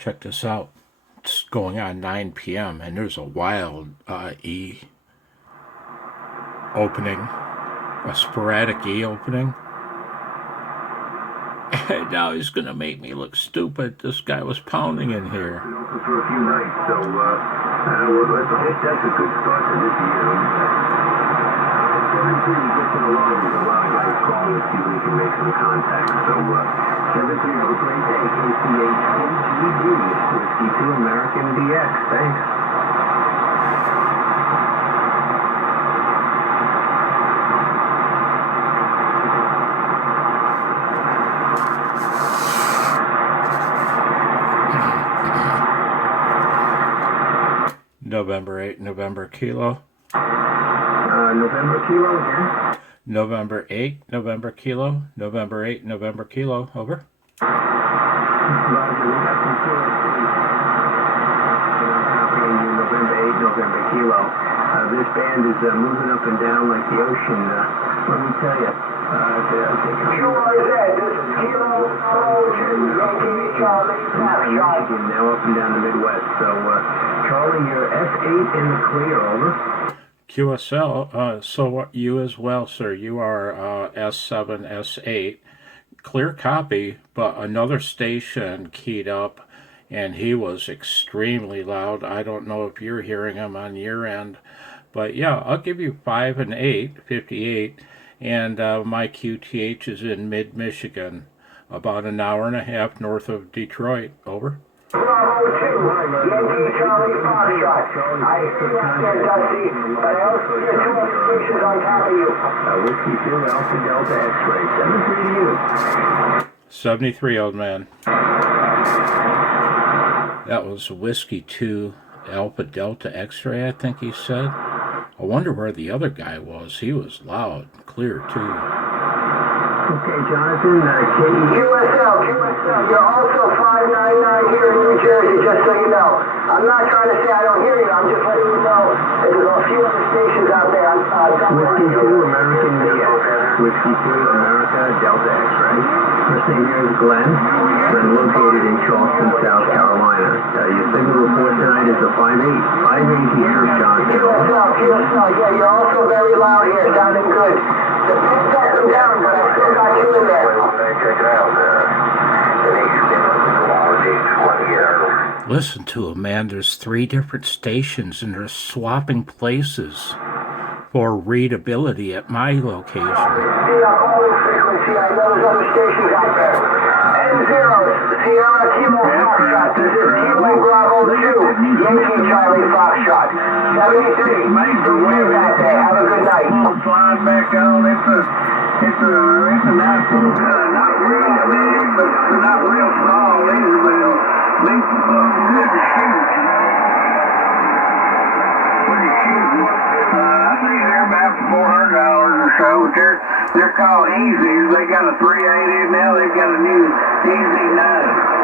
Check this out. It's going on 9 p.m. and there's a wild E opening, a sporadic E opening. And now he's gonna make me look stupid. This guy was pounding in here. For a few nights, so let's hope that's a good start to this year. Kevin, you get to the line. There's a lot of guys calling to see if we can make some contact. So, Kevin, have a great day. KCH-OGD, Whiskey 2 American DX. Thanks. November 8, November Kilo. November Kilo again? November 8, November Kilo. November 8, November Kilo. Over. Roger, we got some Kilo 3. November 8, November Kilo. This band is moving up and down like the ocean. Let me tell you. QRZ, this is Kilo 2, Yankee Charlie, Michigan, now up and down the Midwest. So, Charlie, you're S8 in the clear, over. QSL, so you as well, sir. You are S7, S8. Clear copy, but another station keyed up, and he was extremely loud. I don't know if you're hearing him on your end, but yeah, I'll give you 5 and 8, 58, and my QTH is in mid-Michigan, about an hour and a half north of Detroit. Over. Bravo 2, Yankee Charlie Foxtrot. I hear you out there, Dusty, but I also hear 2 other stations on top of you. Whiskey 2, Alpha Delta X-ray, 73 to you. 73, old man. That was Whiskey 2, Alpha Delta X-ray, I think he said. I wonder where the other guy was. He was loud, clear too. Okay, Jonathan, QSL, you're also 599 here in New Jersey, just so you know. I'm not trying to say I don't hear you, I'm just letting you know that there's a few other stations out there. Whiskey 2, American DX. Whiskey 2, America, Delta X-ray. First name here is Glenn. Glenn located in Charleston, South Carolina. Your signal report tonight is a 5-8. 5-8 here, Jonathan. QSL, yeah, you're also very loud here, sounding good. The pit's up and down, but I still got you in there. Check it out. Listen to him, man. There's 3 different stations, and they're swapping places for readability at my location. See, I'm calling frequency. I know there's other stations out there. N0, Sierra Kilo Foxtrot. This is Kilo Bravo 2, Yankee Charlie Foxtrot. 73, wave out there. Have a good night. Flying back on. It's a nice little, not real big, but not real small either, but at least good to shoot. When you shoot, I think they're about $400 or so. They're called Easies. They got a 380 now. They've got a new Easy 9.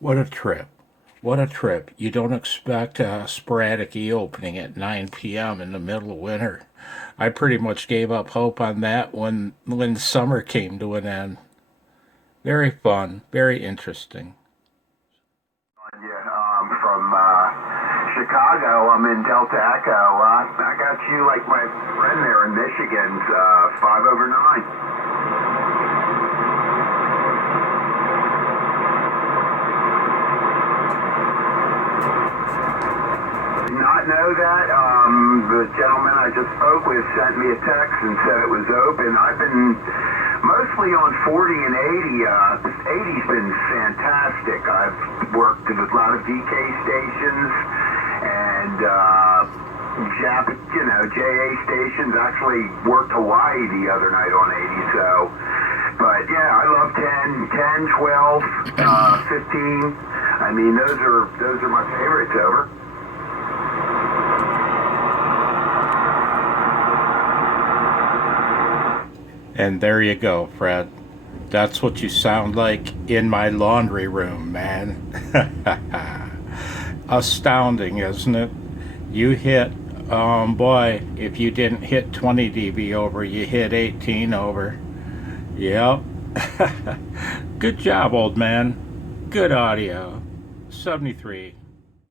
What a trip. What a trip. You don't expect a sporadic E opening at 9 p.m. in the middle of winter. I pretty much gave up hope on that when summer came to an end. Very fun, very interesting. From Chicago, I'm in Delta Echo. I got you like my friend there in Michigan's 5/9. Not know that. The gentleman I just spoke with sent me a text and said it was open. I've been mostly on 40 and 80. 80's been fantastic. I've worked with a lot of DK stations and JA stations. Actually worked Hawaii the other night on 80. So, but yeah, I love 10, 12, 15. I mean, those are my favorites. Over. And there you go, Fred. That's what you sound like in my laundry room, man. astounding, isn't it? You hit, boy, if you didn't hit 20 dB over, you hit 18 over. Yep. Good job, old man. Good audio. 73.